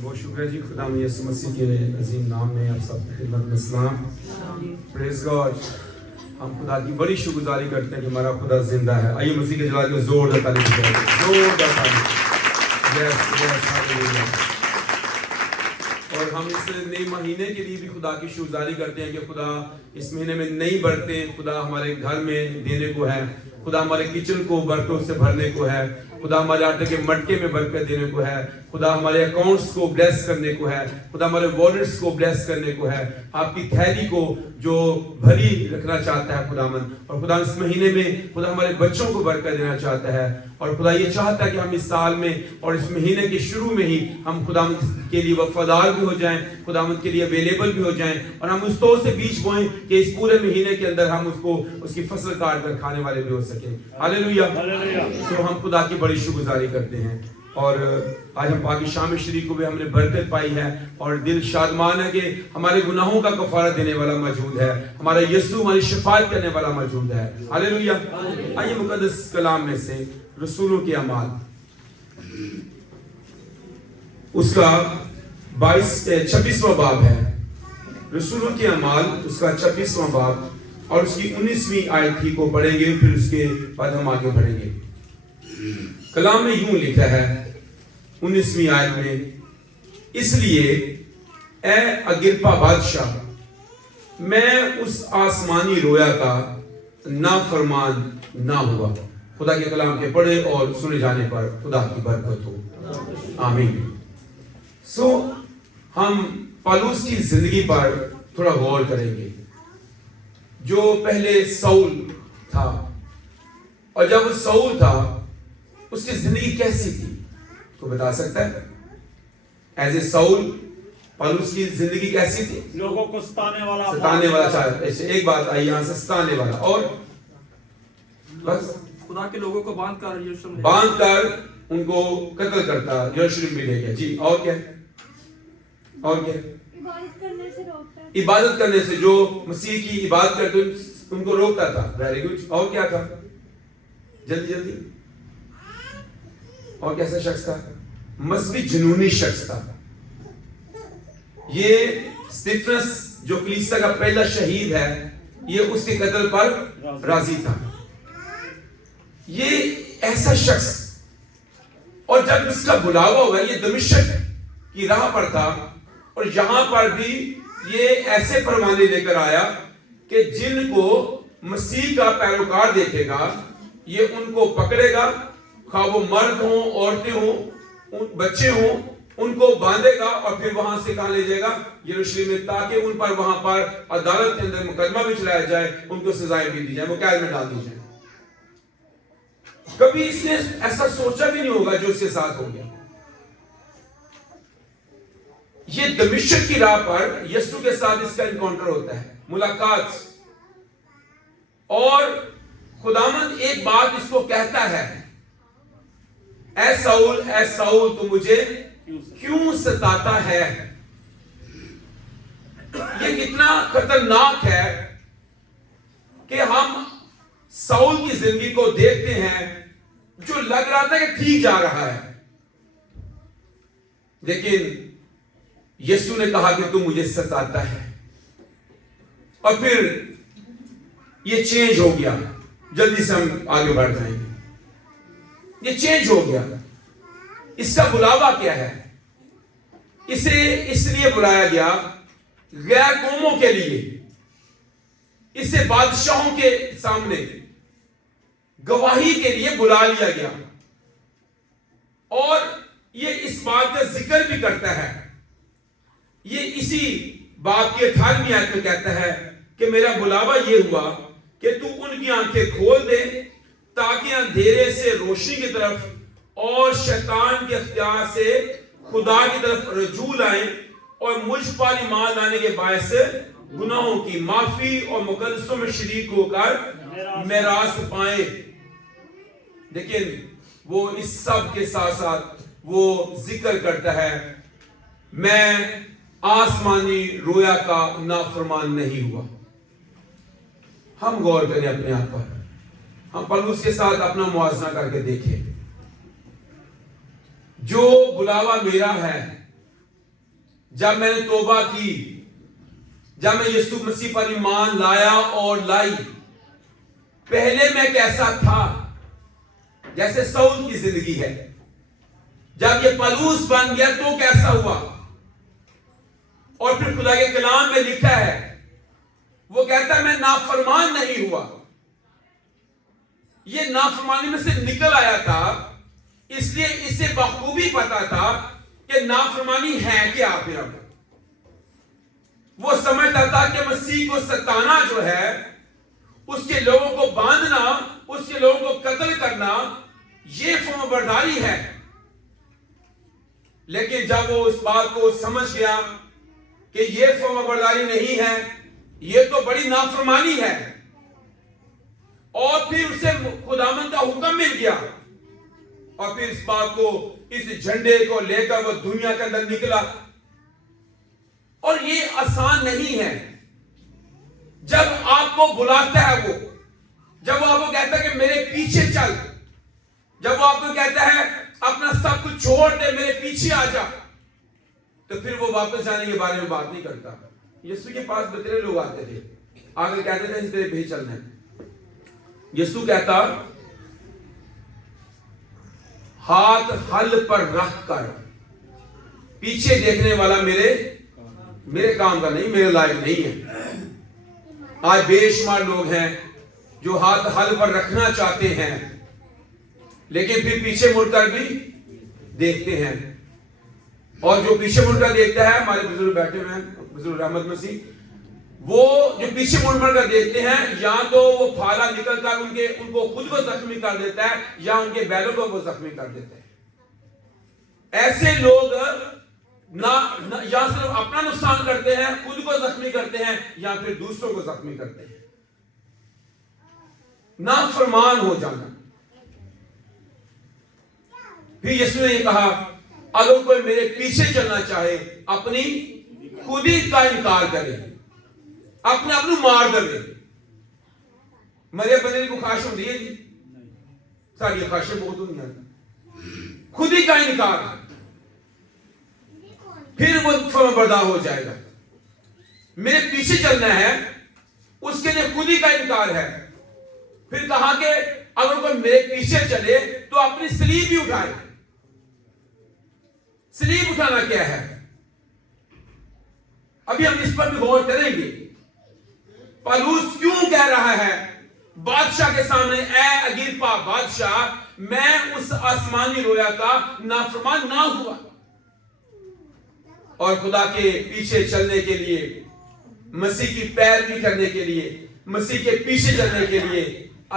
बहुत शुक्र जी खुदा यीशु मसीह के अजीम नाम में आप सब खिदमत में सलाम। Praise God. हम खुदा की बड़ी शुक्रगुजारी करते हैं कि हमारा खुदा जिंदा है। आइए मसीह के जलाल को जोरदार ताली बजाइए, जोरदार ताली। Yes yes hallelujah. और हम इस नए महीने के लिए भी खुदा की शुक्रगुजारी करते हैं कि खुदा इस महीने में नई बरकतें खुदा हमारे घर में देने को है, खुदा हमारे किचन को बरकतों से भरने को है, खुदा हमारे आटे के मटके में बरकत देने को है, खुदा हमारे अकाउंट्स को ब्लेस करने को है, खुदा हमारे वॉलेट्स को ब्लेस करने को है, आपकी थैली को जो भरी रखना चाहता है खुदावन। और खुदा इस महीने में खुदा हमारे बच्चों को बरकत देना चाहता है। और खुदा ये चाहता है कि हम इस साल में और इस महीने के शुरू में ही हम खुदावंद के लिए वफादार भी हो जाएं, खुदावंद के लिए अवेलेबल भी हो जाएं, और हम उस तौर से बीज बोएं कि इस पूरे महीने के अंदर हम उसकी फसल काट कर खाने वाले भी हो सके। हालेलुया। तो हम खुदा की बड़ी शुक्रगुजारी करते हैं। और आज हम पाकी शाम शरीक को भी हमने बरकत पाई है और दिल शादमान है कि हमारे गुनाहों का कफारा देने वाला मौजूद है, हमारा यीशु हमारी शफाअत करने वाला मौजूद है। हालेलुया। आइए मुकद्दस कलाम में से रसूलों के अमाल उसका 26वां बाब है। रसूलों के अमाल उसका 26वां बाब और उसकी 19वीं आयत ही को पढ़ेंगे, फिर उसके बाद हम आगे बढ़ेंगे। कलाम में यूं लिखा है 19वीं आयत में, इसलिए ए अगिरपा बादशाह, मैं उस आसमानी रोया का नाफरमान ना हुआ। खुदा के कलाम के पढ़े और सुने जाने पर खुदा की बरकत हो, आमीन। हम पौलुस की जिंदगी पर थोड़ा गौर करेंगे। जो पहले साउल था, और जब वो साउल था उसकी जिंदगी कैसी थी, तो बता सकता है? एज ए साउल पौलुस की जिंदगी कैसी थी? लोगों को सताने वाला चाहता। एक बात आई यहां से, सताने वाला, और बस खुदा के लोगों को बांध कर उनको कत्ल करता, यरूशलेम में ले गया। जी, और क्या? और क्या? इबादत करने से जो मसीह की इबादत करते उनको रोकता था। Very good. और क्या था? जल्दी जल्दी। और कैसा शख्स था? मजहबी जुनूनी शख्स था। ये स्टीफनस जो कलीसिया का पहला शहीद है, ये उसके कत्ल पर राजी था। ये ऐसा शख्स, और जब इसका बुलावा हुआ, ये दमिश्क की राह पर था, और यहां पर भी ये ऐसे परवाने लेकर आया कि जिनको मसीह का पैरोकार देखेगा ये उनको पकड़ेगा, खा वो मर्द हो, औरतें हो, बच्चे हो, उनको बांधेगा और फिर वहां से कहां ले जाएगा? यरूशलेम में, ताकि उन पर वहां पर अदालत के अंदर मुकदमा भी चलाया जाए, उनको सजाएं भी दी जाए, वो कैद में डाल दी जाए। कभी इसने ऐसा सोचा भी नहीं होगा जो उसके साथ हो गया। ये दमिश्क की राह पर यीशु के साथ इसका इनकाउंटर होता है, मुलाकात। और खुदावंद एक बात इसको कहता है, ऐ साउल तू मुझे क्यों सताता है? ये कितना खतरनाक है कि हम साउल की जिंदगी को देखते हैं जो लग रहा था कि ठीक जा रहा है, लेकिन यीशु ने कहा कि तू मुझे सताता है। और फिर ये चेंज हो गया। जल्दी से हम आगे बढ़ जाएंगे। ये चेंज हो गया। इसका बुलावा क्या है? इसे इसलिए बुलाया गया गैर कौमों के लिए, इसे बादशाहों के सामने गवाही के लिए बुला लिया गया। और ये इस बात का जिक्र भी करता है, ये इसी बात के 18वीं आयत में कहता है कि मेरा बुलावा ये हुआ कि तू उनकी आंखें खोल दे ताकि अंधेरे से रोशनी की तरफ और शैतान के अख्तियार से खुदा की तरफ रजू लाएं, और मुझ पर ईमान लाने के बायस गुनाहों की माफी और मुकद्दसों में शरीक होकर मेरास पाए। लेकिन वो इस सब के साथ साथ वो जिक्र करता है, मैं आसमानी रोया का नाफरमान नहीं हुआ। हम गौर करें अपने आप पर, हम पौलुस के साथ अपना मुआवजा करके देखें। जो बुलावा मेरा है جب میں نے توبہ کی، جب میں یسوع مسیح پر ایمان لایا اور لائی، پہلے میں کیسا تھا، جیسے سول کی زندگی ہے، جب یہ پالوس بن گیا تو کیسا ہوا؟ اور پھر خدا کے کلام میں لکھا ہے، وہ کہتا ہے میں نافرمان نہیں ہوا. یہ نافرمانی میں سے نکل آیا تھا، اس لیے اسے بخوبی پتا تھا کہ نافرمانی ہے کیا. پھر اب وہ سمجھتا تھا کہ مسیح کو ستانا جو ہے، اس کے لوگوں کو باندھنا، اس کے لوگوں کو قتل کرنا، یہ فرما برداری ہے. لیکن جب وہ اس بات کو سمجھ گیا کہ یہ فرما برداری نہیں ہے، یہ تو بڑی نافرمانی ہے، اور پھر اسے خداوند کا حکم مل گیا، اور پھر اس بات کو، اس جھنڈے کو لے کر وہ دنیا کے اندر نکلا. اور یہ آسان نہیں ہے. جب آپ کو بلاتا ہے وہ، جب وہ آپ کو کہتا ہے کہ میرے پیچھے چل، جب وہ آپ کو کہتا ہے اپنا سب کچھ چھوڑ دے، میرے پیچھے آ جا، تو پھر وہ واپس جانے کے بارے میں بات نہیں کرتا. یسوع کے پاس بتیرے لوگ آتے تھے، آگے کہتے تھے اس طرح بھی چلنا ہے. یسوع کہتا ہاتھ حل پر رکھ کر پیچھے دیکھنے والا میرے کام کا نہیں، میرے لائق نہیں ہے. آج بے شمار لوگ ہیں جو ہاتھ حل پر رکھنا چاہتے ہیں، لیکن پھر پیچھے مڑ کر بھی دیکھتے ہیں. اور جو پیچھے مڑ کر دیکھتا ہے، ہمارے بزرگ بیٹھے ہوئے ہیں، بزرگ رحمت مسیح، وہ جو پیچھے مڑ کر دیکھتے ہیں، یا تو وہ پھالا نکل کر ان کو خود کو زخمی کر دیتا ہے، یا ان کے بیلوں کو وہ زخمی کر دیتا ہے. ایسے لوگ یا صرف اپنا نقصان کرتے ہیں، خود کو زخمی کرتے ہیں، یا پھر دوسروں کو زخمی کرتے ہیں. نافرمان ہو جانا. پھر یسوع نے یہ کہا اگر کوئی میرے پیچھے چلنا چاہے، اپنی خودی کا انکار کرے، اپنے آپ کو مار دے. مرے بندے کو خواہش ہوتی ہے جی، ساری خواہشیں بہت دنیا میں. خودی کا انکار، پھر وہ فرما بردار ہو جائے گا. میرے پیچھے چلنا ہے، اس کے لیے خودی کا انکار ہے. پھر کہا کہ اگر کوئی میرے پیچھے چلے تو اپنی صلیب بھی اٹھائے. صلیب اٹھانا کیا ہے؟ ابھی ہم اس پر بھی غور کریں گے. پالوس کیوں کہہ رہا ہے بادشاہ کے سامنے، اے اگرپا بادشاہ، میں اس آسمانی رویا کا نافرمان نہ ہوا. اور خدا کے پیچھے چلنے کے لیے، مسیح کی پیروی کرنے کے لیے، مسیح کے پیچھے چلنے کے لیے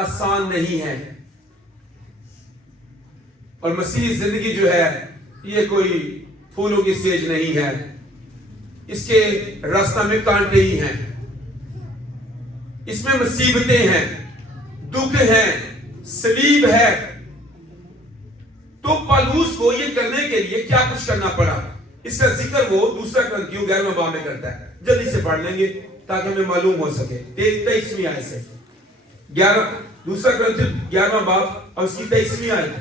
آسان نہیں ہے. اور مسیح زندگی جو ہے یہ کوئی پھولوں کی سیج نہیں ہے، اس کے راستہ میں کانٹے ہی ہیں، اس میں مصیبتیں ہیں، دکھ ہیں، صلیب ہے. تو پالوس کو یہ کرنے کے لیے کیا کچھ کرنا پڑا، اس کا ذکر وہ دوسرا کرنتھیوں 11 باب میں کرتا ہے. جلدی سے پڑھ لیں گے تاکہ ہمیں معلوم ہو سکے. 23ویں آیت سے 11 دوسرا کرنتھیوں 11 باب اور اس کی 23ویں آیت.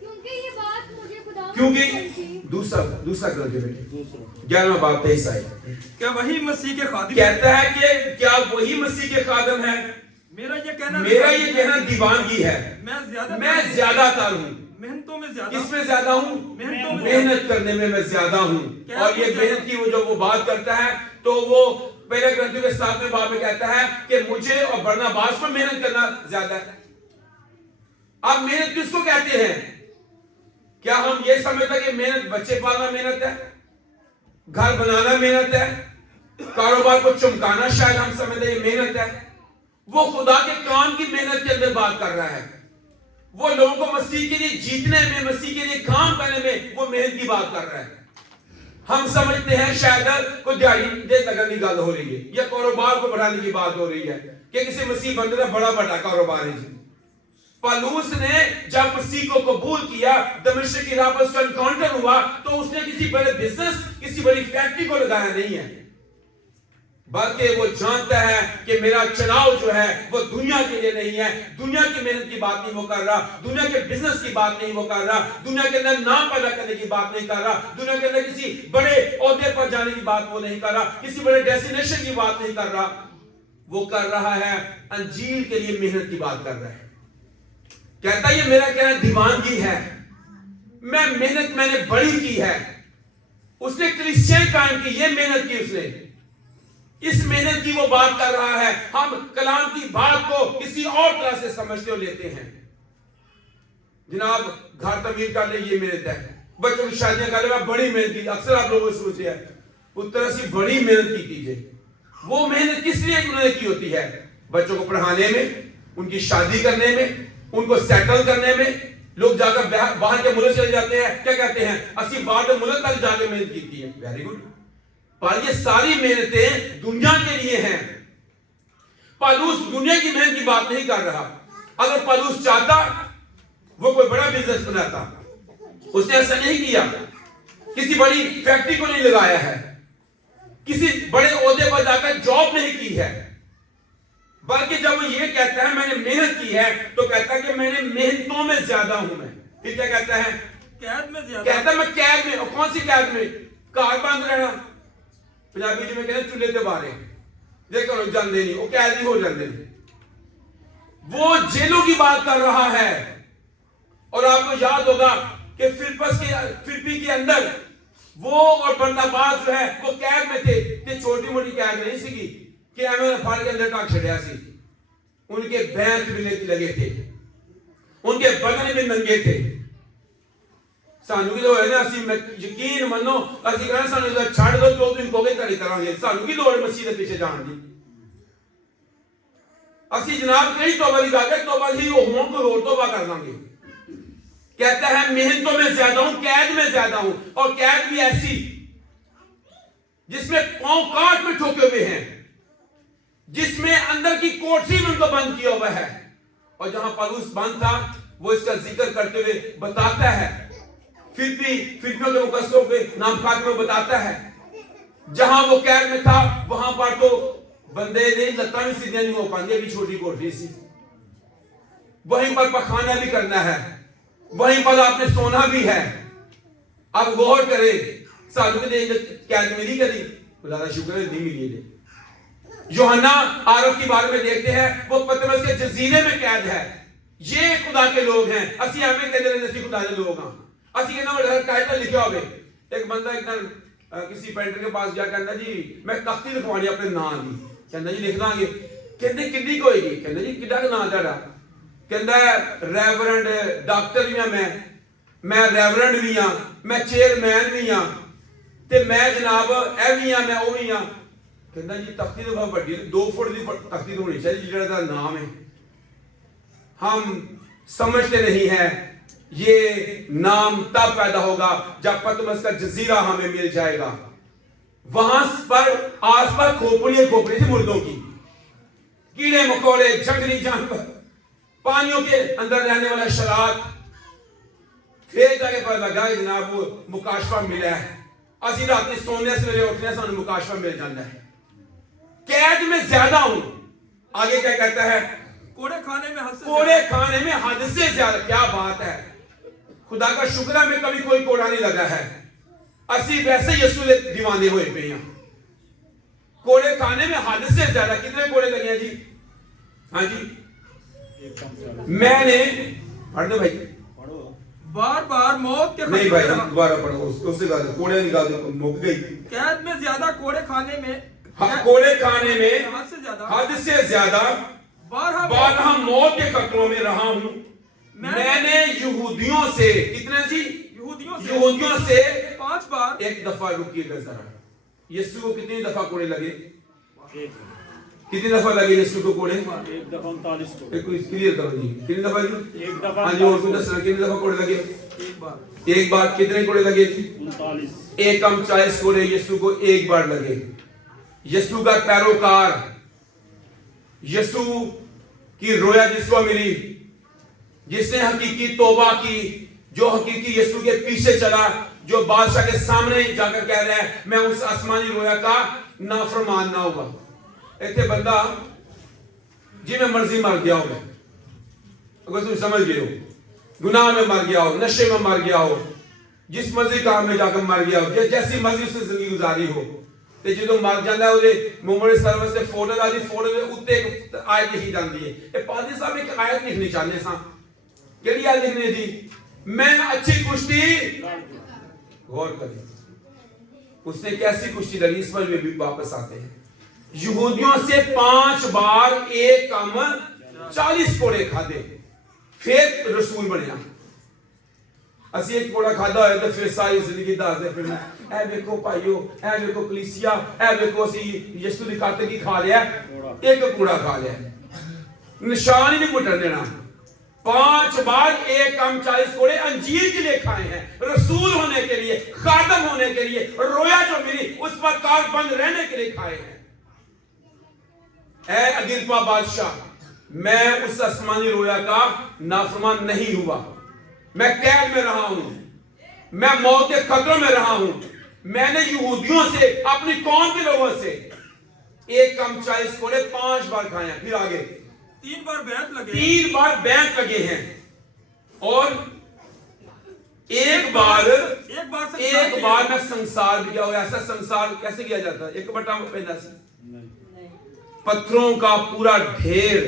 کیونکہ یہ بات مجھے خدا، کیونکہ دوسرا کرنتھیوں بیٹے 11 باب 23 آیت. کیا وہی مسیح کے خادم کہتا ہے کہ کیا وہی مسیح کے خادم ہیں؟ میرا یہ کہنا دیوانگی ہے. میں زیادہ تر ہوں. محنتوں میں زیادہ. کس میں زیادہ ہوں؟ محنت کرنے میں میں زیادہ ہوں. اور یہ محنت کی وہ بات کرتا ہے تو وہ پہلے کرنتھیوں کے 7ویں باب میں کہتا ہے کہ مجھے اور برناباس پر محنت کرنا زیادہ ہے. اب محنت کس کو کہتے ہیں؟ کیا ہم یہ سمجھتے ہیں کہ محنت بچے پالنا محنت ہے، گھر بنانا محنت ہے، کاروبار کو چمکانا شاید ہم سمجھتے ہیں یہ محنت ہے؟ وہ خدا کے کام کی محنت کے اندر بات کر رہا ہے. وہ لوگوں کو مسیح کے لیے جیتنے میں، مسیح کے لیے کام کرنے میں وہ محنت کی بات کر رہا ہے. ہم سمجھتے ہیں شاید کوئی دیہڑی دے نگر کی گل ہو رہی ہے، یا کاروبار کو بڑھانے کی بات ہو رہی ہے کہ کسی مسیح بندے کا بڑا کاروبار ہے. جی پالوس نے جب مسیح کو قبول کیا، دمشق کی راہ پر اس کا انکاؤنٹر ہوا، تو اس نے کسی بڑے بزنس، کسی بڑی فیکٹری کو لگایا نہیں ہے. بلکہ وہ جانتا ہے کہ میرا چناؤ جو ہے وہ دنیا کے لیے نہیں ہے. دنیا کی محنت کی بات نہیں وہ کر رہا, دنیا کے بزنس کی بات نہیں وہ کر رہا, دنیا کے اندر نام پیدا کرنے کی بات نہیں کر رہا, دنیا کے اندر کسی بڑے عہدے پر جانے کی بات وہ نہیں کر رہا, کسی بڑے ڈیسٹینیشن کی بات نہیں کر رہا. وہ کر رہا ہے انجیل کے لیے محنت کی بات کر رہا ہے. کہتا ہے یہ میرا کہنا دیوانگی ہے, میں محنت میں نے بڑی کی ہے. اس نے کلیسیاں قائم کی, یہ محنت کی اس نے, اس محنت کی وہ بات کر رہا ہے. ہم کلام کی بات کو کسی اور طرح سے سمجھتے اور لیتے ہیں. جناب گھر تعمیر کر لے یہ محنت ہے, بچوں کی شادیاں کر لے بڑی محنت کی. اکثر آپ لوگوں نے سوچا ہے اس طرح سے بڑی محنت کی کیجئے. وہ محنت کس لیے انہوں نے کی ہوتی ہے؟ بچوں کو پڑھانے میں, ان کی شادی کرنے میں, ان کو سیٹل کرنے میں. لوگ جا کر باہر کے ملک چلے جاتے ہیں, کیا کہتے ہیں اسی باہر کے ملک تک جا کے محنت کی ہے. Very good. پر یہ ساری محنتیں دنیا کے لیے ہیں. پالوس دنیا کی محنت کی بات نہیں کر رہا. اگر پالوس چاہتا وہ کوئی بڑا بزنس بناتا, اس نے ایسا نہیں کیا. کسی بڑی فیکٹری کو نہیں لگایا ہے, کسی بڑے عہدے پر جا کر جاب نہیں کی ہے, بلکہ جب وہ یہ کہتا ہے میں نے محنت کی ہے تو کہتا ہے کہ میں نے محنتوں میں زیادہ ہوں. میں پھر کیا کہتا ہے؟ قید میں زیادہ. کہتا ہے میں قید میں. اور کون سی قید میں؟ کار بند رہنا. پنجابی جی میں کہتے ہیں چولہے کے بارے دیکھو جاندے نہیں, وہ قید نہیں ہو جاندے نہیں. وہ جیلوں کی بات کر رہا ہے. اور آپ کو یاد ہوگا کہ فلپی کے اندر وہ اور برناباس جو ہے وہ قید میں تھے. کہ چھوٹی موٹی قید نہیں سی کہ ایمن افار کے اندر ٹاک چھڑیا سی. ان کے بینچ بھی لگے تھے, ان کے بدن بھی ننگے تھے. سانو کی لوڑ ہے نا, اسی یقین منو اسی کہنا سانو ادھر چھڑ دو تو تم کو کہتے کریں گے. سانو کی لوڑ مسیح کے پیچھے جان دی. اسی جناب کئی توبہ دی گاتے توبہ ہی وہ ہوں کوئی اور توبہ کر لیں گے. کہتا ہے محنتوں میں زیادہ ہوں, قید میں زیادہ ہوں. اور قید بھی ایسی جس میں پاؤں کاٹ میں ٹھوکے ہوئے ہیں, جس میں اندر کی کوٹری میں ان کو بند کیا ہوا ہے. اور جہاں پالوس بند تھا وہ اس کا ذکر کرتے ہوئے بتاتا ہے, فلپیوں کے مقصروں کے نام خاتمے میں بتاتا ہے جہاں وہ قید میں تھا وہاں پر تو بندے نے لتاں بھی سیدھیاں نہیں ہو پاندے, بھی چھوٹی کوٹری سی. وہیں پر پخانا بھی کرنا ہے, وہیں پر آپ نے سونا بھی ہے. اب غور کرے سالوں کے دیں قید ملی کری, خدا کا شکر ہے نہیں ملی ہے. یوحنا عارف کے بارے میں دیکھتے ہیں وہ پتمس کے جزیرے میں قید ہے. یہ خدا کے لوگ ہیں. اسی ہمیں کہتے ہیں نسی خدا کے لوگ ہیں. اسی کے نام ٹائٹل لکھا ہوئے. ایک بندہ ایک دن کسی پینٹر کے پاس گیا, کہنا جی میں تختی لکھوانی اپنے نام دی. کہنا جی لکھ داں گے. کہنے کدی کوئی گی. کہنا جی کڈا کا نام تہاڈا؟ کہندا ہے ریورنڈ ڈاکٹر بھی ہاں, میں ریورنڈ بھی ہاں, میں چیئرمین بھی ہاں, تے میں جناب اے بھی ہاں, میں او بھی ہاں. کہندا جی تختی تو بہت بڑی 2 فٹ دی تختی تو ہونی چاہیے جڑا دا نام ہے. ہم سمجھتے نہیں ہیں یہ نام تب پیدا ہوگا جب پتمس کا جزیرہ ہمیں مل جائے گا. وہاں پر آس پاس کھوپڑی تھی مردوں کی, کیڑے مکوڑے, جنگلی جانور, پانیوں کے اندر رہنے والا شرات. پھر جا کے پتہ لگا جناب وہ مکاشفہ ملا ہے. اسی رات سونے سویرے اٹھنے سے ہمیں مکاشفہ مل جاتا ہے. قید میں زیادہ ہوں. آگے کیا کہتا ہے؟ کوڑے کھانے میں حد سے زیادہ. کیا بات ہے, خدا کا شکر ہے ہمیں کبھی کوئی کوڑا نہیں لگا ہے. اسی ویسے یسوع دے دیوانے ہوئے پہ ہیں. کوڑے کھانے میں حد سے زیادہ. کتنے کوڑے لگے ہیں جی؟ ہاں جی میں نے پڑھ دو بھائی, بار بار موت کے نہیں بھائی دوبارہ پڑھو اس سے زیادہ کوڑے نکال دو, مک گئی. قید میں زیادہ, کوڑے کھانے میں کوڑے کھانے میں حد سے زیادہ, بارہا موت کے خطروں میں رہا ہوں. میں نے یہودیوں سے کتنے جی؟ یہودیوں سے 5 بار. ایک دفعہ رکیے گا ذرا. یسوع کو کتنی دفعہ کوڑے لگے؟ کتنی دفعہ لگے یسوع کو کوڑے؟ 1 دفعہ 39 کو. ایک کوئی کلیئر کرو جی. کتنی دفعہ جی؟ 1 دفعہ. ہاں جی اور کوئی دس کتنی دفعہ کوڑے لگے؟ 1 بار. ایک بار. کتنے کوڑے لگے جی؟ 39. ایک کم 40 کوڑے یسوع کو ایک بار لگے. یسوع کا پیروکار, یسوع کی رویا جس کو ملی, جس نے حقیقی توبہ کی, جو حقیقی یسوع کے پیچھے چلا, जो बादशाह के सामने जाकर कह रहा है मैं उस आसमानी रोया का नाफरमान ना होगा। इतने बंदा जिमें मर्जी मर गया हो, अगर तुम समझ गए हो, गुनाह में मर गया हो, नशे में मर गया हो, जिस मर्जी काम में जाकर मर गया हो, जैसी मर्जी उसने जिंदगी गुजारी हो, ਤੇ ਜਦੋਂ ਮਰ ਜਾਂਦਾ ਉਹਦੇ ਮੁਮੜੇ ਸਰਵਿਸ ਤੇ ਫੋਟੋ ਦਾ ਦੀ ਫੋਟੋ ਦੇ ਉੱਤੇ ਇੱਕ ਆਇਤ ਲਿਖੀ ਜਾਂਦੀ ਹੈ। ਇਹ ਪਾਦੀ ਸਾਹਿਬ ਇੱਕ ਆਇਤ ਲਿਖਣੀ ਚਾਹੁੰਦੇ ਸਾਂ, ਕਿਹੜੀ ਆਇਤ ਲਿਖਣੀ ਜੀ? मैं अच्छी कुश्ती, गौर करें उसने कैसी कुश्ती लड़ी, इस पर भी वापस आते हैं। यहूदियों से 5 बार एक कम 40 कोड़े खादे, फिर रसूल बनया। ਅਸੀਂ ਇੱਕ ਕੋੜਾ ਖਾਦਾ ਹੋਇਆ ਤੇ ਫਿਰ ਸਾਰੀ ਜ਼ਿੰਦਗੀ ਦੱਸਦੇ ਫਿਰਨਾ, ਇਹ ਵੇਖੋ ਭਾਈਓ, ਇਹ ਵੇਖੋ ਕਲੀਸਿਆ, ਇਹ ਵੇਖੋ ਅਸੀਂ ਯਿਸੂ ਦੀ ਖਾਤਰ ਕੀ ਖਾ ਲਿਆ, ਇੱਕ ਕੂੜਾ ਖਾ ਲਿਆ, ਨਿਸ਼ਾਨ ही नहीं मिटने देना। 5 बार एक कम 40 कोड़े अंजीर के लिए खाए हैं, रसूल होने के लिए, खादम होने के लिए, रोया जो मिली उस पर काल बंद रहने के लिए खाए हैं। ऐ अगिरपा बादशाह, मैं उस आसमानी रोया का नाफरमान नहीं हुआ, मैं कैद में रहा हूं, मैं मौत के खतरों में रहा हूं, मैंने यहूदियों से, अपनी कौम के लोगों से एक कम 40 कोड़े 5 बार खाए हैं। फिर आगे 3 बार बैंत लगे, 3 बार बैंत लगे हैं, और एक बार मैं संसार भी किया हो। ऐसा संसार कैसे किया जाता है? एक बटा पहना से पत्थरों का पूरा ढेर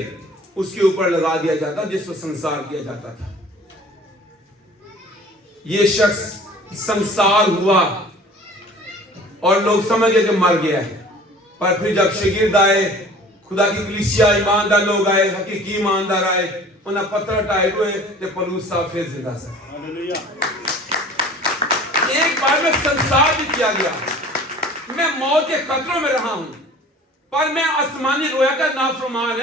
उसके ऊपर लगा दिया जाता जिस पर संसार किया जाता था। ये शख्स संसार हुआ और लोग समझ गए कि मर गया है, पर फिर जब शागिर्द आए, खुदा की कलीसिया, ईमानदार लोग आए, हकीकी ईमानदार आए, उन्हें पत्थर हटाए हुए तो पौलुस साहब फिर जिंदा से। एक बार में संसार भी किया गया, मैं मौत के खतरों में रहा हूं, पर मैं आसमानी रोया का नाफरमान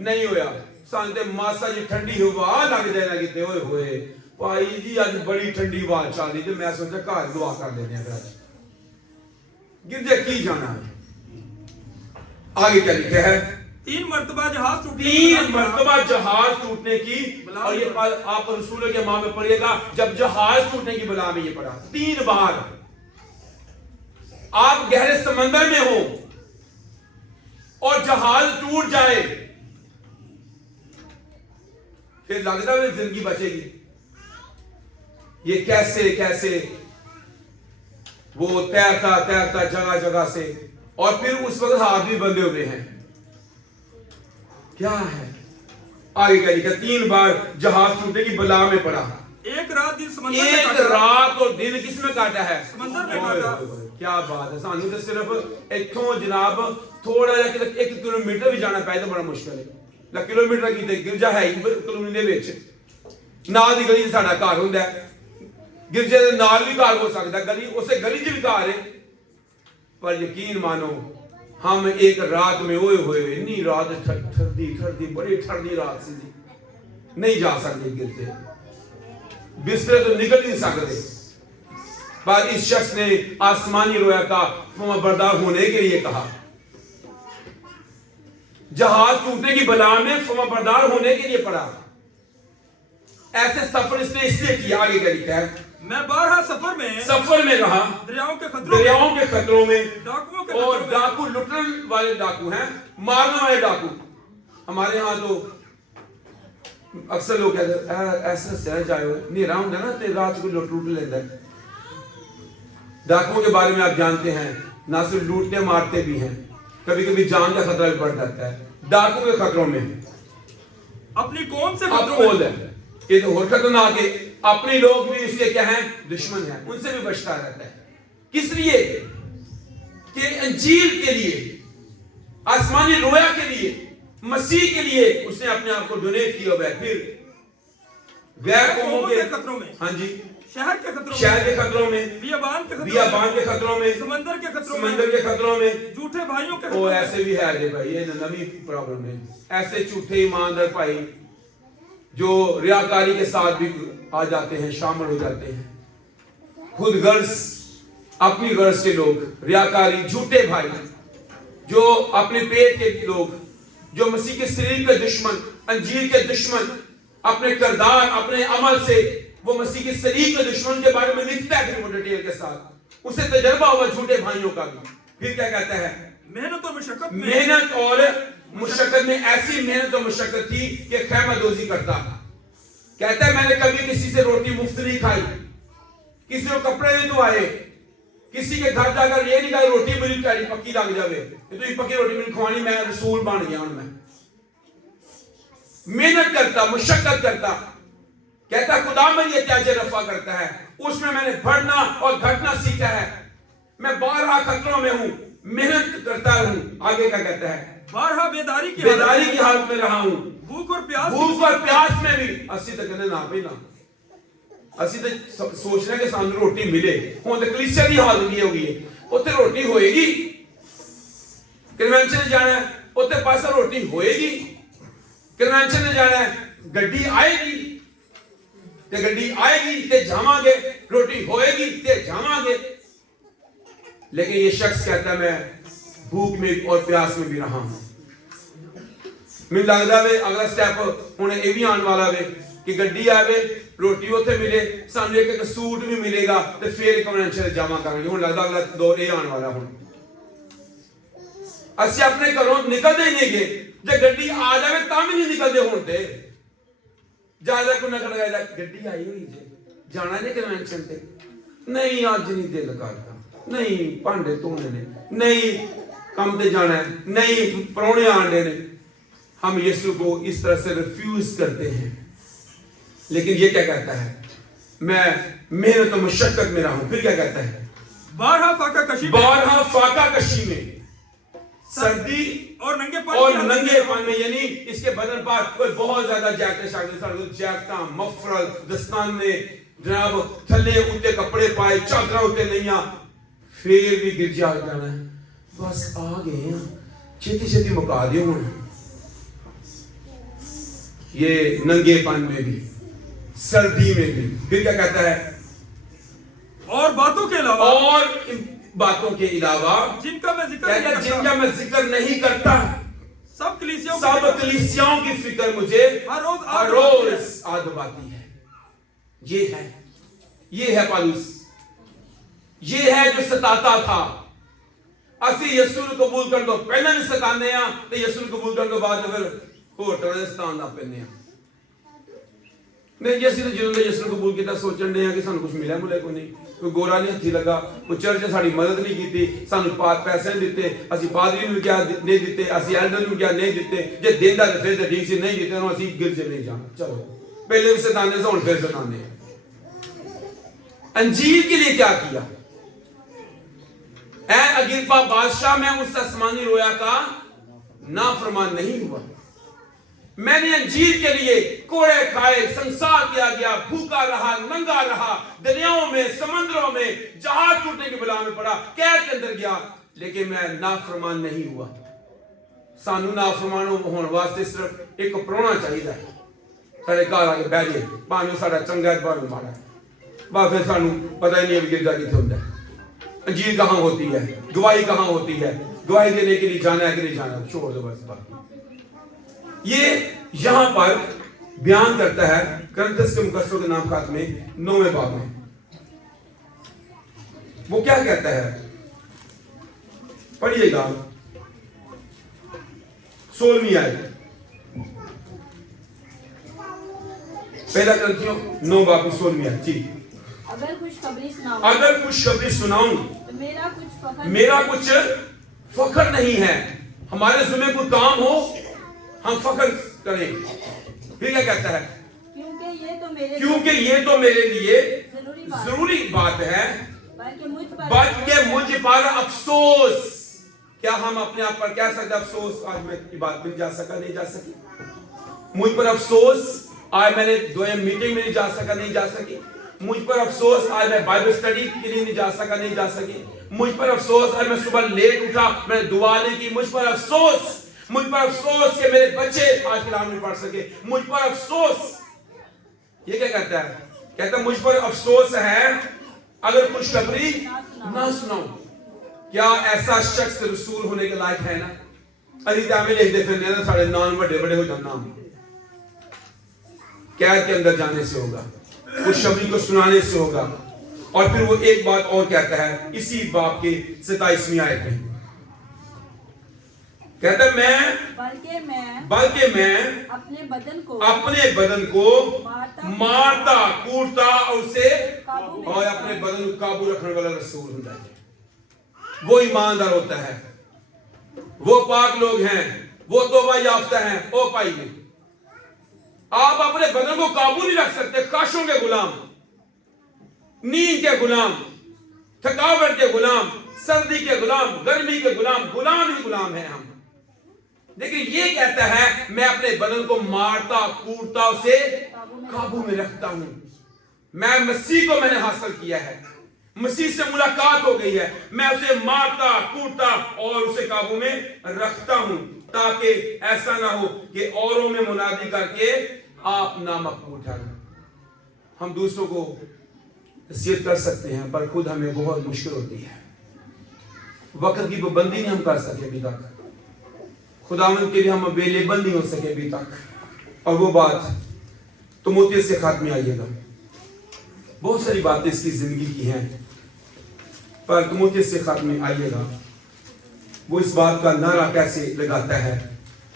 नहीं होया। सांते मासा जी ठंडी हवा लग जाए लगी होए होए भाई जी आज बड़ी ठंडी हवा चल रही थी, मैं सोचा घर दुआ कर लेते हैं, गिरजे की जाना है। आगे क्या लिखा है? 3 मर्तबा जहाज टूटने, 3 मर्तबा जहाज टूटने की, और ये आप रसूल के माँ में पढ़िएगा, जब जहाज टूटने की बला में ये पढ़ा 3 बार। आप गहरे समंदर में हो और जहाज टूट जाए, फिर लगता है जिंदगी बचेगी। ये कैसे कैसे वो तैरता जगह जगह से, और फिर उस वक्त हाथ भी बंधे हुए हैं। क्या है आगे क्या लिखा? 3 बार जहाज टूटने की बला में पड़ा, एक रात दिन समंदर में एक काटा, रात और दिन किसमें काटा है? समंदर में काटा। क्या बात है। सानू तो सिर्फ इथों जनाब थोड़ा जा 1 किलोमीटर भी जाना पाए तो बड़ा मुश्किल है। ला किलोमीटर की गिरजा है कलोनी दे विच, नाल दी गली साडा घर हुंदा है, गिरजे दे नाल भी घर हो सकता, गली उसे गली च भी घर है, पर यकीन मानो हम एक रात में ओए हुए इतनी रात ठंडी बड़ी ठंडी रात सी, नहीं जा सकते गिरजे, बिस्तरे तो निकल नहीं सकते। पर इस शख्स ने आसमानी रोया का फर्माबरदार होने के लिए कहा, जहाज टूटने की बला में फर्माबरदार होने के लिए पड़ा। ऐसे सफर इसने इसलिए किया। आगे क्या लिखा है? मैं 12 सफर में रहा, दरियाओं के खतरों में, डाकुओं के और खतरों में। डाकू लुटने वाले डाकू हैं, मारने वाले डाकू। हमारे यहाँ तो अक्सर लोग कहते हैं ऐसा सहज आए हो, नेरा होता है ना तो रात को लूट लेता है। डाकुओं के बारे में आप जानते हैं, ना सिर्फ लूटते मारते भी हैं, कभी कभी जान का खतरा भी पड़ जाता है। डाकू के खतरों में अपनी कौम से खतरों है, ये तो और खतरनाक है। अपने लोग भी इसके क्या हैं? दुश्मन हैं, उनसे भी बचता रहता है। किस लिए? कि अंजीर के लिए, आसमानी रोया के लिए, मसीह के लिए उसने अपने आप को डोनेट किया हुआ है। फिर गैर कौमों के खतरों में, हाँ जी, शहर के खतरों में, बियाबान के खतरों में, समंदर के खतरों में, झूठे भाइयों के वो ऐसे भी है भाई, ये नवी प्रॉब्लम है। ऐसे झूठे ईमानदार भाई जो रियाकारी के साथ भी आ जाते हैं, शामिल हो जाते हैं। खुद गर्ज, अपनी गर्ज के लोग, रियाकारी झूठे भाई, जो अपने पेट के लोग, जो मसीह के शरीर के दुश्मन, अंजीर के दुश्मन, अपने किरदार, अपने अमल से وہ مسیح کی صلیب کے دشمن کے بارے میں لکھتا ہے پھر وہ ڈیٹیل کے ساتھ، اسے تجربہ ہوا جھوٹے بھائیوں کا بھی. پھر کیا کہتا ہے؟ محنت اور مشقت میں محنت اور مشقت میں ایسی محنت اور مشقت تھی کہ خیمہ دوزی کرتا. کہتا ہے میں نے کبھی کسی سے روٹی مفت نہیں کھائی، کسی کو کپڑے نہیں دھوائے، کسی کے گھر جا کر یہ نہیں کہا روٹی میری پیاری پکی لگ جاوے کہ تو یہ پکی روٹی میری کھوانی، میں رسول بن گیا ہوں. میں محنت کرتا، مشقت کرتا. کہتا خدا میری احتیاج رفع کرتا ہے، اس میں نے بڑھنا اور گھٹنا سیکھا ہے. میں بارہا خطروں میں ہوں، محنت کرتا ہوں. آگے کیا کہتا ہے؟ بارہا بیداری کی حالت میں رہا ہوں، بھوک اور پیاس میں بھی. اسی تک نہ پینا، اسی تک سوچنا کہ سامنے روٹی ملے. ہوں تو کلیسیا کی حالت کی ہوگی، اتنے روٹی ہوئے گی. کنونشن جانا ہے اتنے پاسا روٹی ہوئے گی. کنونشن نے جانا ہے گڈی آئے گی تے گڈی آئے گی تے جاواں گے، روٹی ہوئے گی تے جاواں گے. لیکن یہ شخص کہتا ہے میں بھوک میں اور پیاس میں بھی رہا ہوں. مجھے لگتا ہے اگلا سٹیپ ہونے یہ بھی آنے والا ہے کہ گڈی آئے، روٹی اتنے ملے، سامنے ایک سوٹ بھی ملے گا تو پھر کنونشن جمع کریں گے. ہوں لگتا اگلا دور یہ آنے والا. ہوں اسی اپنے گھروں نکلتے ہی نہیں گے، جب گڈی آ جائے تب بھی نہیں نکلتے ہوتے. زیادہ کو نہ کھڑا گیا گڈی آئی ہوئی جی جانا نہیں کنونشن تے، نہیں آج نہیں دل کرتا، نہیں پانڈے دھونے نے، نہیں کام تے جانا ہے، نہیں پرونے آنڈے نے. ہم یسوع کو اس طرح سے ریفیوز کرتے ہیں. لیکن یہ کیا کہتا ہے؟ میں محنت و مشقت میں رہا ہوں. پھر کیا کہتا ہے؟ بارہا فاقہ کشی میں، سردی اور ننگے پان میں، یعنی اس کے بدن پر کوئی بہت زیادہ جیکٹاں، مفرل، دستانے، جناب تھلے اتے کپڑے پائے، چادرہ اتے نہیں آ، پھر بھی گرجا جانا ہے. بس آ گئے ہیں، چھتی چھتی مکا دے ہونا. یہ ننگے پان میں بھی، سردی میں بھی. پھر کیا کہتا ہے؟ اور باتوں کے علاوہ جن کا میں ذکر نہیں کرتا، سب کلیسیاؤں کی فکر مجھے ہر روز عادت آتی ہے. یہ ہے پالوس، یہ ہے جو ستاتا تھا. اسی یسوع کو قبول کر دو پہلے نہیں ستانے ہیں تو یسوع کو قبول کر دو بعد پھر ہوٹل ستان نہ پہنے ہیں. نہیں جیسے جنہوں نے یسوع کو قبول کیا سوچن دے ہیں کہ سانو کچھ ملے ملے کو نہیں، کوئی گورا نہیں ہتھی لگا، کوئی چرچ ساری مدد نہیں کیتی، سانو پیسے نہیں دیتے، اسی پادری نو کیا نہیں دیتے، اسی ایلڈر نو کیا نہیں دیتے، جے دیندا تے پھر ٹھیک سی نہیں دیتے نو اسی گرجے نہیں جانا. چلو پہلے بھی ستانے سے ہن پھر ستانے. انجیل کے لیے کیا کیا؟ اے اگرپا بادشاہ، میں اس آسمانی رویا کا نافرمان نہیں ہوا. میں نے انجیل کے لیے کوڑے کھائے، سنسار کیا گیا، بھوکا رہا، ننگا رہا، دریاؤں میں، سمندروں میں، جہاز ٹوٹنے کی بلا میں پڑا، قید کے اندر گیا، لیکن میں نافرمان نہیں ہوا. سانو نافرمان ہونے واسطے صرف ایک پرونا چاہیے، سارے گھر آ کے بہ جائے، پاویں ساڈا چنگا ہے پاویں ماڑا ہے، بس پھر سانو پتہ ہی نہیں ہے گرجا کتنے ہوتا ہے. انجیل کہاں ہوتی ہے؟ گواہی کہاں ہوتی ہے؟ گواہی دینے کے لیے جانا ہے کہ نہیں جانا؟ چھوڑ دو بس بات. یہ یہاں پر بیان کرتا ہے کرنتھس کے مقدسوں کے نام خط میں 9ویں باب میں. وہ کیا کہتا ہے؟ پڑھیے گا 16ویں آیت. پہلا کرنتھیوں 9 باب 16ویں آیت. جی اگر خوشخبری سناؤں تو میرا کچھ فخر نہیں ہے. ہمارے ذمہ کوئی کام ہو ہم فخر کریں. پھر کیا کہتا ہے؟ کیونکہ یہ تو میرے لیے ضروری بات ہے، بلکہ مجھ پر افسوس. کیا ہم اپنے آپ پر کہہ سکتے افسوس آج میں کی بات میں جا سکا نہیں جا سکی؟ مجھ پر افسوس آج میں نے میٹنگ میں نہیں جا سکا نہیں جا سکی. مجھ پر افسوس آج میں بائبل سٹڈی کے لیے نہیں جا سکا نہیں جا سکی. مجھ پر افسوس آج میں صبح لیٹ اٹھا میں نے دعا نہیں کی. مجھ پر افسوس کہ میرے بچے آج کلام نہیں پڑھ سکے. مجھ پر افسوس. یہ کیا کہتا ہے؟ کہتا ہے مجھ پر افسوس ہے اگر خوشخبری نہ سناؤں. کیا ایسا شخص رسول ہونے کے لائق ہے نا؟ علی تعمیر لکھتے پھرنے نا سارے نام بڑے بڑے ہو جانا، قید کے اندر جانے سے ہوگا. खुशखबरी को सुनाने से होगा। और फिर वो एक बात और कहता है इसी बाब के 27वीं आयत में, कहता है बल्कि मैं अपने बदन को मारता कूटता और उसे और अपने बदन को काबू रखने वाला रसूल होता है। वो ईमानदार होता है, वो पाक लोग हैं, वो तौबा याफ्ता हैं। ओ भाई ने आप अपने बदन को काबू नहीं रख सकते। ख्वाहिशों के गुलाम, नींद के गुलाम, थकावट के गुलाम, सर्दी के गुलाम, गर्मी के गुलाम, गुलाम ही गुलाम है हम। लेकिन ये कहता है मैं अपने बदन को मारता कूटता उसे काबू में रखता हूं। मैं मसीह को मैंने हासिल किया है, मसीह से मुलाकात हो गई है। मैं उसे मारता कूटता और उसे काबू में रखता हूं, ताकि ऐसा ना हो कि औरों में मुनादी करके आप नामकबूल ठहरें। हम दूसरों को नसीहत कर सकते हैं, पर खुद हमें बहुत मुश्किल होती है। वक्त की पाबंदी नहीं हम कर सके अभी तक, खुदावंद के लिए हम अवेलेबल नहीं हो सके अभी तक। और वो बात तिमोथेयुस से खात में आइएगा, बहुत सारी बातें इसकी जिंदगी की हैं, पर तिमोथेयुस से खात में आइएगा। वो इस बात का नारा कैसे लगाता है,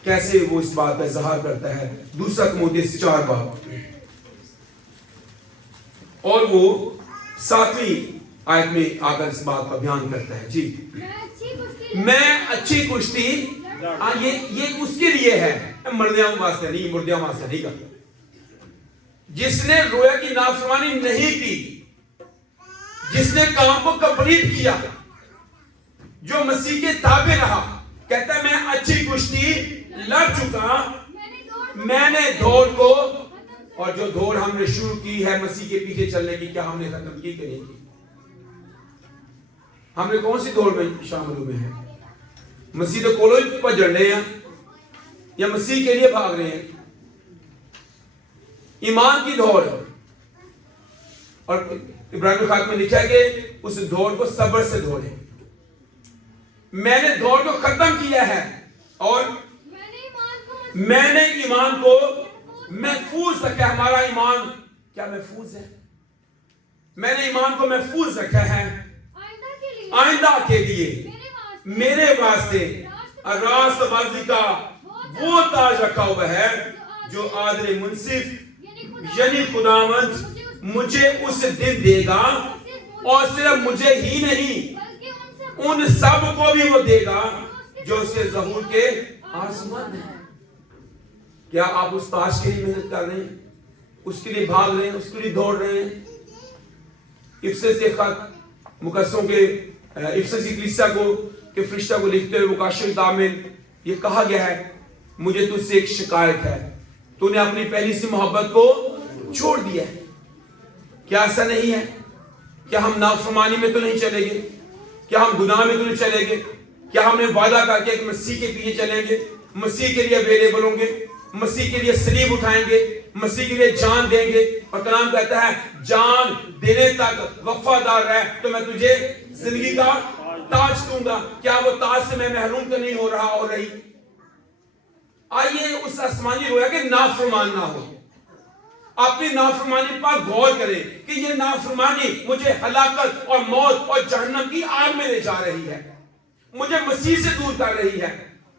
कैसे वो इस बात का इजहार करता है। दूसरा तिमोथेयुस 4 बाब और वो 7वीं आयत में आकर इस बात का बयान करता है। जी, मैं अच्छी कुश्ती, ये उसके लिए है, मुर्दियों वास्ते नहीं, मुर्दियों वास्ते नहीं का। जिसने रोया की नाफरमानी नहीं की, जिसने काम को कंप्लीट किया, जो मसीह के ताबे रहा, कहता है मैं अच्छी कुश्ती लड़ चुका, मैंने दौड़ को, और जो दौड़ हमने शुरू की है मसीह के पीछे चलने की, क्या हमने खत्म की कि नहीं की? हमने कौन सी दौड़ में शामिल हुए हैं? मसीह तो कोलो पर जड़ रहे हैं या मसीह के लिए भाग रहे हैं? ईमान की दौड़। और इब्राहिम खाक में लिखा है कि उस दौड़ को सब्र से दौड़े। मैंने दौड़ को खत्म किया है और मैंने ईमान को महफूज रखा। हमारा ईमान क्या महफूज है? मैंने ईमान को महफूज रखा है आइंदा के लिए, मेरे वास्ते रास्तबाजी का वो ताज रखा हुआ है जो आदर मुंसिफ यानी खुदावंद मुझे उस दिन देगा, और सिर्फ मुझे ही नहीं उन सब को भी वो देगा जो उसके ज़हूर के आसमान है। क्या आप उस ताज के लिए मेहनत कर रहे हैं, उसके लिए भाग रहे हैं, उसके लिए दौड़ रहे हैं? इफिसस के खत मुकस्सों के इफिसस की कलीसिया को के फरिश्ता को लिखते हुए मुकाशिर किताब में ये कहा गया है, मुझे तुझसे एक शिकायत है, तूने अपनी पहली सी मोहब्बत को छोड़ दिया है। क्या ऐसा नहीं है? क्या हम नाफरमानी में तो नहीं चलेंगे? क्या हम गुनाह में तो नहीं चलेंगे? क्या हमने वादा करके कि मसीह के पीछे चलेंगे, मसीह के लिए अवेलेबल होंगे, मसीह के लिए सलीब उठाएंगे, मसीह के लिए जान देंगे? और कलाम कहता है जान देने तक वफादार रह तो मैं तुझे जिंदगी का ताज दूंगा। क्या वो ताज से मैं महरूम तो नहीं हो रहा और रही? आइए उस आसमानी रोया कि नाफरमान ना हो, अपनी नाफरमानी पर गौर करें कि ये नाफरमानी मुझे हलाकत और मौत और जहन्नम की आग में ले जा रही है, मुझे मसीह से दूर कर रही है।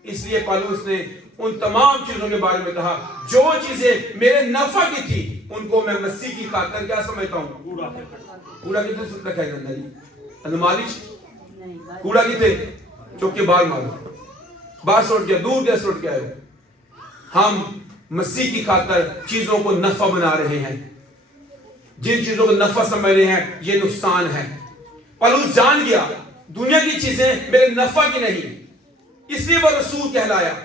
इसलिए पौलुस ने उन तमाम चीजों के बारे में कहा जो चीजें मेरे नफा की थी उनको मैं मसीह की खातिर क्या समझता हूं? कूड़ा कितने सुख रखा है अंदर ही मालिश कूड़ा कितने चौक के बाहर मारो, बाहर सुट गया, दूर गया, सुट गया। हम मसीह की खातिर चीजों को नफा बना रहे हैं, जिन चीजों को नफा समझ रहे हैं ये नुकसान है। पौलुस जान गया दुनिया की चीजें मेरे नफा की नहीं, इसलिए वो रसूल कहलाया,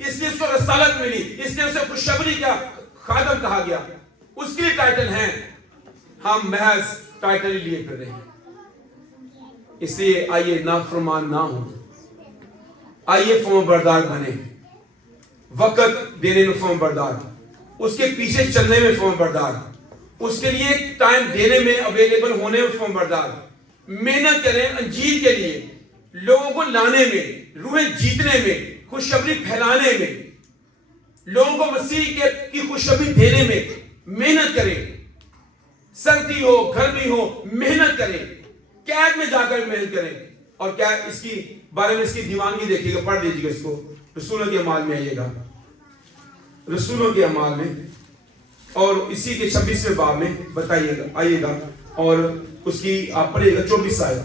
इसलिए उसको रसालत मिली, इसलिए उसे खुशखबरी का खादम कहा गया। उसके लिए टाइटल है, हम महज टाइटल ही लिए कर रहे हैं। इसलिए आइए नाफरमान ना हो, आइए फर्माबरदार बने, वक्त देने में फर्माबरदार, उसके पीछे चलने में फर्माबरदार, उसके लिए टाइम देने में, अवेलेबल होने में फर्माबरदार, मेहनत करें अंजीर के लिए, लोगों को लाने में, रूहें जीतने में, खुशखबरी फैलाने में, लोगों को मसीह की खुशखबरी देने में मेहनत करें। सर्दी हो, गर्मी हो, मेहनत करें, कैद में जाकर मेहनत करें। और क्या इसकी बारे में इसकी दीवानगी देखिएगा, पढ़ लीजिएगा इसको, रसूलों के अमाल में आइएगा, रसूलों के अमाल में, और इसी के 26वें बाब में बताइएगा, आइएगा, और उसकी आप पढ़िएगा 24 आयत,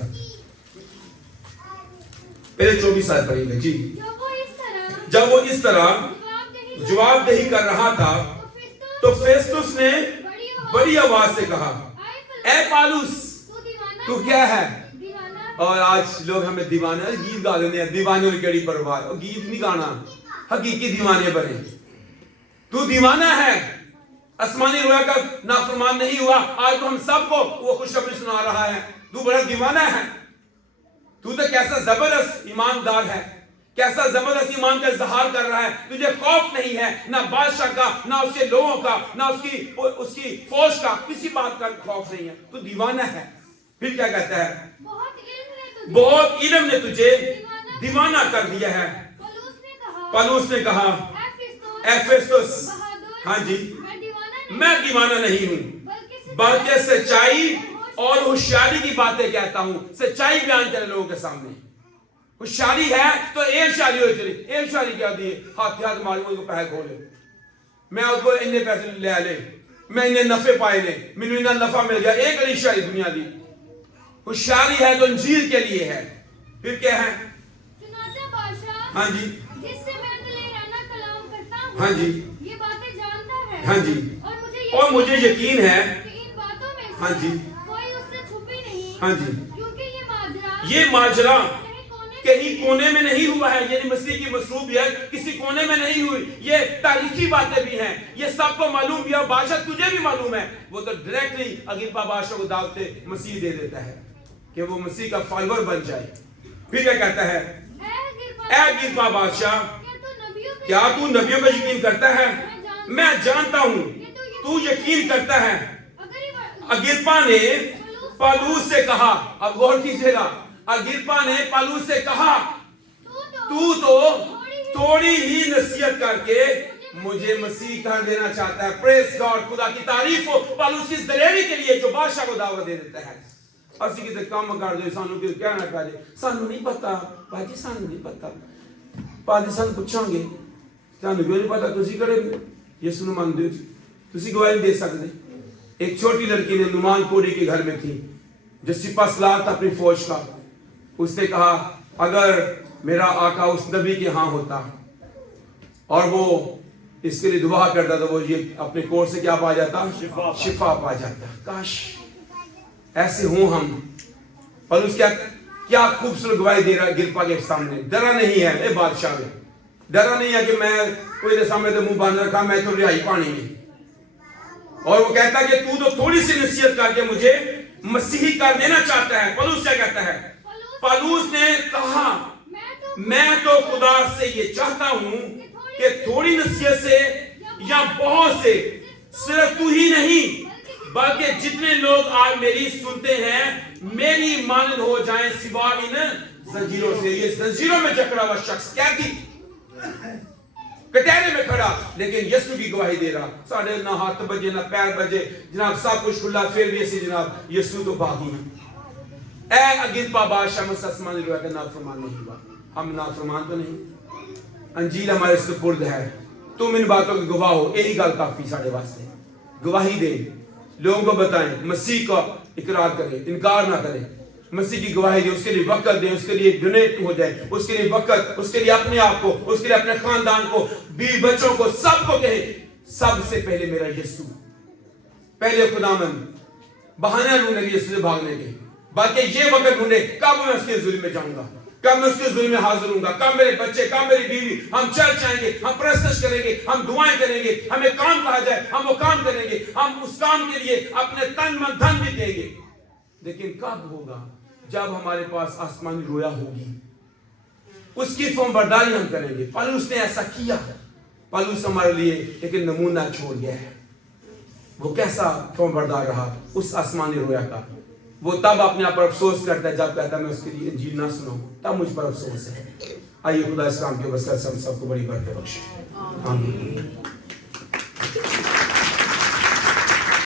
पहले 24 आयत पढ़िएगा जी। जब वो इस तरह जवाबदेही कर रहा था तो फेस्तुस ने बड़ी आवाज से कहा, ए पालूस, तू क्या है? और आज लोग हमें दीवाने गीत गा देते हैं, दीवाने की कड़ी परवार, और गीत नहीं गाना, हकीकी दीवाने बने। तू दीवाना है, आसमानी रोया का नाफरमान नहीं हुआ, आज तो हम सबको वो खुशखबरी सुना रहा है, तू बड़ा दीवाना है। तू तो कैसा जबरदस्त ईमानदार है, कैसा जबरदस्त ईमान का इजहार कर रहा है, तुझे खौफ नहीं है ना बादशाह का, ना उसके लोगों का, ना उसकी फौज का, किसी बात का खौफ नहीं है, तू दीवाना है। फिर क्या कहता है? बहुत इल्म ने तुझे दीवाना कर दिया है। पौलुस ने कहा, ए फेस्तुस, हाँ जी, मैं दीवाना नहीं हूं, बल्कि सच्चाई और होशियारी की बातें कहता हूं, सच्चाई बयान करे लोगों के सामने। होशियारी है तो एक शादी हो चली, एक शादी क्या दी, हाथ मार को पैसे खोले, मैं उसको इन्ने पैसे ले, मैं इन्ने नफे पाए ले, मैंने इतना नफा मिल गया, एक अली शादी दुनिया दी। होशियारी है तो इंजील के लिए है। फिर क्या है? हाँ जी, जिससे मैं दिले रहना कलाम करता हूं, हाँ जी, ये बातें जानता है, हाँ जी, और मुझे यकीन है कि इन बातों में से हाँ जी, कोई उससे छुपी नहीं, हाँ जी, क्योंकि ये माजरा कहीं कोने में नहीं हुआ है, यानी मसीह की मसरूबियत किसी कोने में नहीं हुई, ये तारीखी बातें भी हैं, ये सबको मालूम भी है, बादशाह तुझे भी मालूम है, वो तो डायरेक्टली अगिप्पा बादशाह को दावते मसीह दे देता है कि वो मसीह का फॉलोअर बन जाए। फिर क्या कहता है? ए अगिप्पा बादशाह, क्या तू नबियों का यकीन करता है? मैं जानता हूं तू यकीन करता है। अगिप्पा ने पौलुस से कहा, अब गौर कीजिएगा, अगिप्पा ने पौलुस से कहा, तू तो थोड़ी ही नसीहत करके मुझे मसीह कर देना चाहता है। प्रेज गॉड, खुदा की तारीफ हो पौलुस की दलेरी के लिए जो बादशाह को दावत दे देता है। ਅਸੀਂ ਕਿਤੇ ਕੰਮ ਕਰਦੇ ਸਾਨੂੰ ਕਿ ਕਹਿਣਾ ਪੈ ਸਾਨੂੰ ਨਹੀਂ ਪਤਾ ਬਾਜੀ, ਸਾਨੂੰ ਨਹੀਂ ਪਤਾ, ਬਾਜੀ ਸਾਨੂੰ ਪੁੱਛਾਂਗੇ ਤੁਹਾਨੂੰ ਕਿਉਂ ਨਹੀਂ ਪਤਾ, ਤੁਸੀਂ ਕਿਹੜੇ ਯਿਸੂ ਨੂੰ ਮੰਨਦੇ ਹੋ, ਤੁਸੀਂ ਗਵਾਹੀ ਦੇ ਸਕਦੇ। एक छोटी लड़की ने नुमान कोरी के घर में थी, जो सिपह सलार था अपनी फौज का, उसने कहा अगर मेरा आका उस नबी के यहाँ होता और वो इसके लिए दुआ करता तो वो ये अपने कोर से क्या पा जाता? शिफा पा जाता। काश ऐसे हूं हम। पर उसका क्या खूबसूरत गवाही दे रहा अगिप्पा के सामने, डरा नहीं है। ए बादशाह में डरा नहीं है कि मैं कोई सामने तो मुंह बांध रखा, मैं तो रिहाई पानी में। और वो कहता है कि तू तो थोड़ी सी नसीहत करके मुझे मसीही कर देना चाहता है। पौलुस क्या कहता है? पौलुस ने कहा मैं तो खुदा से ये चाहता हूं कि थोड़ी नसीहत से या बहुत से, सिर्फ तू ही नहीं बल्कि जितने लोग आज मेरी सुनते हैं मेरी मानद हो जाएं सिवा इन जंजीरों से। ये जंजीरों में जकड़ा हुआ शख्स क्या थी? कटहरे में खड़ा, लेकिन यीशु की गवाही दे रहा। साढ़े ना हाथ बजे ना पैर बजे जनाब, सब कुछ खुला, फिर भी ऐसी जनाब यीशु तो बागी है। ए अगिप्पा बादशाह मुझसे आसमानी रोया का नाफरमान नहीं हुआ। हम नाफरमान तो नहीं, अंजील हमारे सुपुर्द है। तुम इन बातों के गवाह हो, यही गल काफी साढ़े वास्ते। गवाही दे, लोगों को बताएं, मसीह का इकरार करें, इनकार ना करें, मसीह की गवाही दे, उसके लिए वक्त दें, उसके लिए डोनेट हो जाए, उसके लिए वक्त, उसके लिए अपने आप को, उसके लिए अपने खानदान को, बीवी बच्चों को, सबको कहे सबसे पहले मेरा यीशु, पहले खुदामंद। बहाना ढूंढे यीशु से भागने के, बाकी ये वक्त ढूंढे कब मैं उसके जुल्म में जाऊंगा, कब मैं उसके जुल्म में हाजिर हूंगा, कब मेरे बच्चे, कब मेरी बीवी, हम चर्च आएंगे, हम प्रस्तुत करेंगे, हम दुआएं करेंगे, हमें काम कहा जाए हम वो काम करेंगे, हम उस काम के लिए अपने तन मन धन भी देंगे। लेकिन कब होगा? जब हमारे पास आसमानी रोया होगी, उसकी फर्माबरदारी हम करेंगे। पौलुस ने ऐसा किया। पौलुस हमारे लिए एक नमूना छोड़ गया है। वो कैसा फर्माबरदार रहा उस आसमानी रोया का। वो तब अपने आप पर अफसोस करता है जब कहता है मैं उसके लिए इंजील ना सुनाऊं, तब मुझ पर अफसोस है। आइए खुदा इस काम के वसीले से हम सबको बड़ी बरकत बख्शे। आमीन।